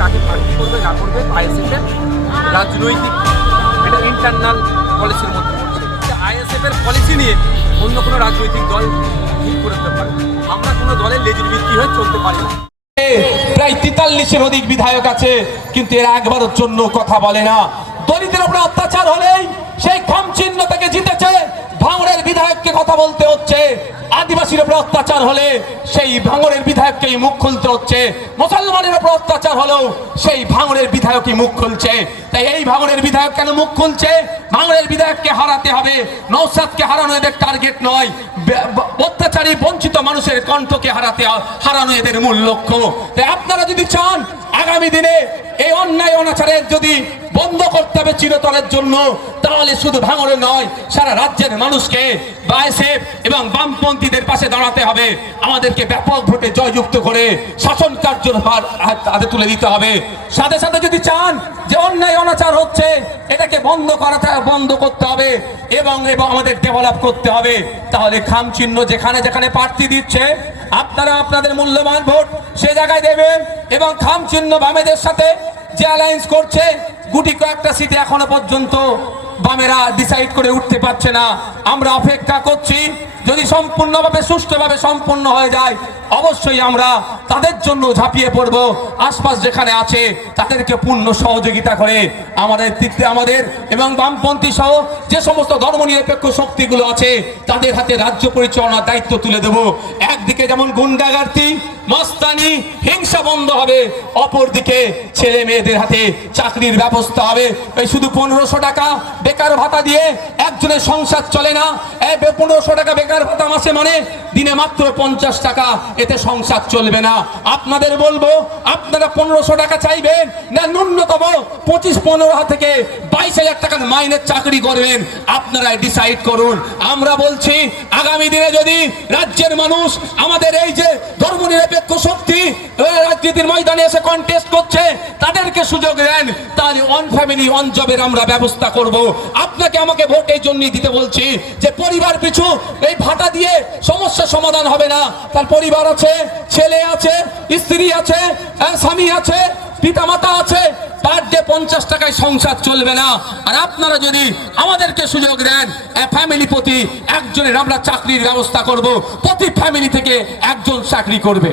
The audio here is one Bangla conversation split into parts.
কাকে প্রার্থী করবে না করবে আইএসএফ এর রাজনৈতিক এটা ইন্টারনাল পলিসির মধ্যে পড়ছে। আইএসএফ এর পলিসি নিয়ে অন্য কোনো রাজনৈতিক দল ঠিক করতে পারে। আমরা কোনো দলের লেজুর ভিত্তি হয়ে চলতে পারি না। প্রায় 43-এর অধিক বিধায়ক আছে, কিন্তু এরা একবারের জন্য কথা বলে না। দলিতের উপরে অত্যাচার হলেই সেই খামচিহ্ন থেকে জিতেছে, ভাঙড়ের বিধায়ককে কথা বলতে হচ্ছে। আদিবাসীর উপরে অত্যাচার হলে সেই ভাঙড়ের বিধায়ককেই মুখ খুলতে হচ্ছে। মুসলমানের উপরে অত্যাচার হলেও সেই ভাঙড়ের বিধায়কই মুখ খুলছে। তাই এই ভাঙড়ের বিধায়ক কেন মুখ খুলছে? ভাঙড়ের বিধায়ককে হারাতে হবে। নওশাদকে হারানো এদের টার্গেট নয়, অত্যাচারী বঞ্চিত মানুষের কণ্ঠকে হারানো এদের মূল লক্ষ্য। তাই আপনারা যদি চান আগামী দিনে এই অন্যায় অনাচারের যদি বন্ধ করতে হবে চিরতরের জন্য, তাহলে শুধু ভাঙড়ে নয়, সারা রাজ্যের মানুষকে আইএসএফ এবং বামপন্থীদের পাশে দাঁড়াতে হবে। আমাদেরকে ব্যাপক ভোটে জয়যুক্ত করে শাসন কার্যের ভার হাতে তুলে দিতে হবে। সাথে সাথে যদি চান যে অন্যায় অনাচার হচ্ছে এটাকে বন্ধ করতে হবে এবং আমাদের ডেভেলপ করতে হবে, তাহলে খামচিহ্ন যেখানে যেখানে প্রার্থী দিচ্ছে আপনারা আপনাদের মূল্যবান ভোট সে জায়গায় দেবেন। এবং খামচিহ্ন বামেদের সাথে যে অ্যালায়েন্স করছে, গুটি কয়েকটা সিটে এখনো পর্যন্ত বামেরা ডিসাইড করে উঠতে পারছে না। আমরা অপেক্ষা করছি, যদি সম্পূর্ণভাবে সুষ্ঠুভাবে সম্পন্ন হয়ে যায় অবশ্যই আমরা তাদের জন্য ঝাঁপিয়ে পড়ব। আশপাশ যেখানে আছে তাদেরকে পূর্ণ সহযোগিতা করে আমাদের এবং বামপন্থী সহ যে সমস্ত ধর্মনিরপেক্ষ শক্তিগুলো আছে তাদের হাতে রাজ্য পরিচালনার দায়িত্ব তুলে দেব। একদিকে যেমন গুন্ডাগার্দি, মস্তানি, হিংসা বন্ধ হবে, অপরদিকে ছেলে মেয়েদের হাতে চাকরির ব্যবস্থা হবে। এই শুধু 1500 টাকা বেকার ভাতা দিয়ে একজনের সংসার চলে না। 1500 টাকা বেকার ভাতা মাসে মানে দিনে মাত্র 50 টাকা, এতে সংসার চলবে না। আপনাদের বলবো, আপনারা 1500 টাকা চাইবেন না ন্যূনতম 25-15 থেকে 22,000 টাকার মাইনের চাকরি করবেন, আপনারাই ডিসাইড করুন। আমরা বলছি আগামী দিনে যদি রাজ্যের মানুষ আমাদের এই যে ধর্মনিরপেক্ষ শক্তি রাজনীতির ময়দানে এসে কন্টেস্ট করছে তাদেরকে সুযোগ দেন, তাহলে ওয়ান ফ্যামিলি ওয়ান জবের আমরা ব্যবস্থা করব। আপনাকে আমাকে ভোট এই জন্যই দিতে বলছি যে পরিবার পিছু এই ভাতা দিয়ে সমস্যা সমাধান হবে না। তার পরিবার আছে, ছেলে আছে, স্ত্রী আছে, স্বামী আছে, পিতামাতা আছে, পার ডে 50 টাকায় সংসার চলবে না। আর আপনারা যদি আমাদেরকে সুযোগ দেন, ফ্যামিলি প্রতি একজনের আমরা চাকরির ব্যবস্থা করব, প্রতি ফ্যামিলি থেকে একজন চাকরি করবে।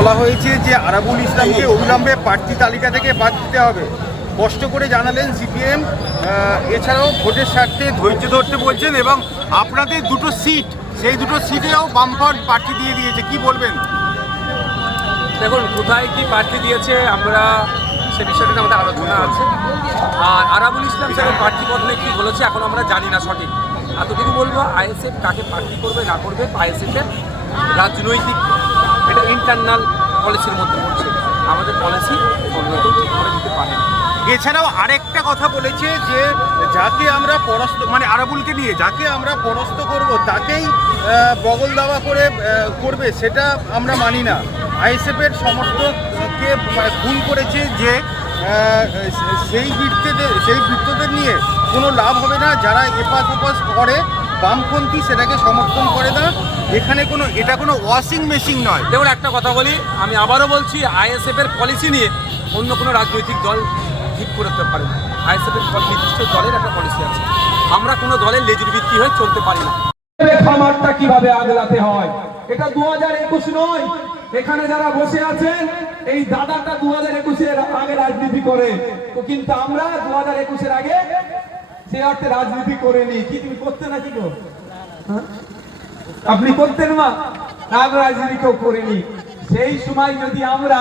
বলা হয়েছে যে আরাবুল ইসলামকে অবিলম্বে প্রার্থী তালিকা থেকে বাদ দিতে হবে, স্পষ্ট করে জানালেন সিপিএম। এছাড়াও ভোটের স্বার্থে ধৈর্য ধরতে বলছেন এবং আপনাদের দুটো সিট, সেই দুটো সিটেও বামফ্রন্ট প্রার্থী দিয়ে দিয়েছে, কি বলবেন? দেখুন, কোথায় কি প্রার্থী দিয়েছে আমরা সে বিষয়টা আমাদের আলোচনা আছে। আর আরাবুল ইসলাম সাহেব প্রার্থী করলে কি বলেছে এখন আমরা জানি না সঠিক। এতটুকু বলবো, আইএসএফ কাকে প্রার্থী করবে না করবে আইএসএফ এর রাজনৈতিক এটা ইন্টারনাল পলিসির মধ্যে পড়ছে। আমাদের পলিসি অন্য কেউ ঠিক করে দিতে পারে না। এছাড়াও আরেকটা কথা বলেছে যে যাকে আমরা পরাস্ত মানে আরাবুলকে নিয়ে যাকে আমরা পরাস্ত করব তাকেই বগল দাওয়া করে করবে, সেটা আমরা মানি না। আইএসএফের সমর্থককে খুন করেছে যে সেই বৃত্তদের নিয়ে কোনো লাভ হবে না। যারা এপাশ ওপাশ করে বামপন্থী সেটাকে সমর্থন করে না। এটা কোনো ওয়াশিং মেশিন নয়। দেখুন, একটা কথা বলি, আমি আবারও বলছি, আইএসএফ এর পলিসি নিয়ে অন্য কোনো রাজনৈতিক দল ঠিক করতে পারে না। আইএসএফ এর নির্দিষ্ট দলের একটা পলিসি আছে, আমরা কোনো দলের লেজুর ভিত্তি হয়ে চলতে পারি না। খামারটা কিভাবে আগলাতে হয় এটা 2021 নয়। এখানে যারা বসে আছেন এই দাদাটা 2021-এর আগে রাজনীতি করে, তো কিন্তু আমরা 2021-এর আগে সে অর্থে রাজনীতি করিনি। কি তুমি করতে নাকি গো? আপনি করতেন না? রাজনীতি কেউ করিনি। সেই সময় যদি আমরা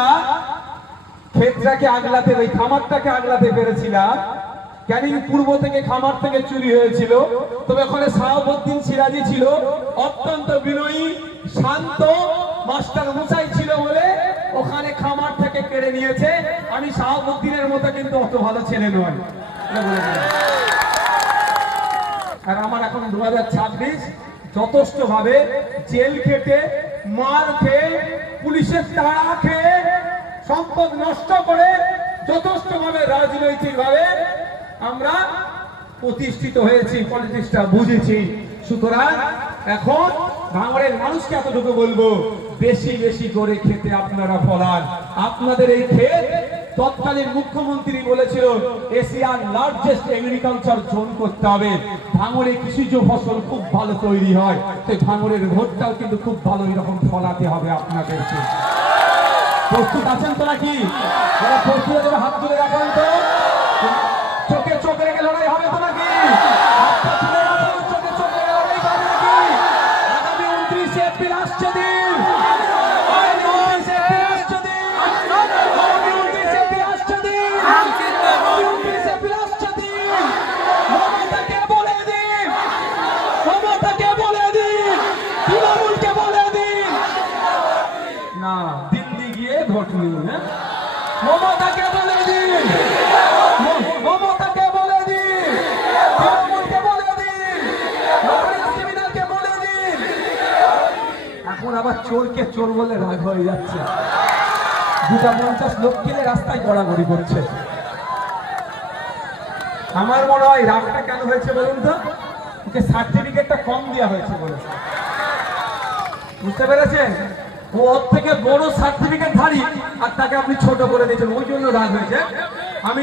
ক্ষেতটাকে আগলাতে, ওই খামারটাকে আগলাতে পেরেছিলাম, ক্যানিং পূর্ব থেকে খামার থেকে চুরি হয়েছিল, তবে ওখানে শাহাবুদ্দিন সিরাজি ছিল, অত্যন্ত বিনয়ী শান্ত মাস্টার মুসাই ছিল বলে ওখানে খামার থেকে কেড়ে নিয়েছে। আমি শাহাবুদ্দিনের মতো কিন্তু অত ভালো ছেলে নয়। আর আমার এখন 2026 যথেষ্ট ভাবে জেল খেটে, মার খেয়ে, পুলিশের তাড়া খেয়ে, সম্পদ নষ্ট করে যথেষ্ট ভাবে রাজনৈতিক ভাবে আমরা প্রতিষ্ঠিত হয়েছি, পলিটিক্সটা বুঝেছি। সুতরাং এখন ভাঙড়ের মানুষকে এতটুকু বলবো, বেশি বেশি করে খেতে আপনারা ফলান। আপনাদের এই ক্ষেত তৎকালীন মুখ্যমন্ত্রী বলেছিল এশিয়ার লার্জেস্ট এগ্রিকালচার জোন করতে হবে, ভাঙড়ে কৃষিজ ফসল খুব ভালো তৈরি হয়, তো ভাঙড়ের ভোটটাও কিন্তু খুব ভালো এরকম ফলাতে হবে আপনাদেরকে। প্রস্তুত আছেন তো নাকি? যারা প্রস্তুত আছে হাত তুলে রাখেন তো। চোখে চোখ রেখে লড়াই হবে তো নাকি? হাতটা তুলে রাখুন, চোখে চোখ রেখে লড়াই হবে নাকি? আগামী 29 এপ্রিল আসছে দিন, আগামী 29 এপ্রিল আসছে দিন, আগামী 29 এপ্রিল আসছে দিন, আগামী 29 এপ্রিল আসছে দিন। মমতাকে বলে দিন, মমতাকে বলে দিন, তৃণমূলকে বলে দিন না দিল্লি গিয়ে ভোট নিন। মমতাকে বলে দিন, মমতাকে বলে দিন, তৃণমূলকে বলে দিন, লটারি সেমিনারকে বলে দিন। এখন আবার চোরকে চোর বলে রাগ হয়ে যাচ্ছে, 250 লোক কিনে রাস্তায় গড়াগড়ি করছে। আমার মনে হয় রাগটা কেন হয়েছে বলুন তো, ওকে সার্টিফিকেটটা কম দেওয়া হয়েছে বলে। বুঝতে পেরেছেন? ও ওর থেকে বড় সার্টিফিকেট ধারী আর তাকে আপনি ছোট করে দিয়েছেন, ওই জন্য রাগ হয়েছে। আমি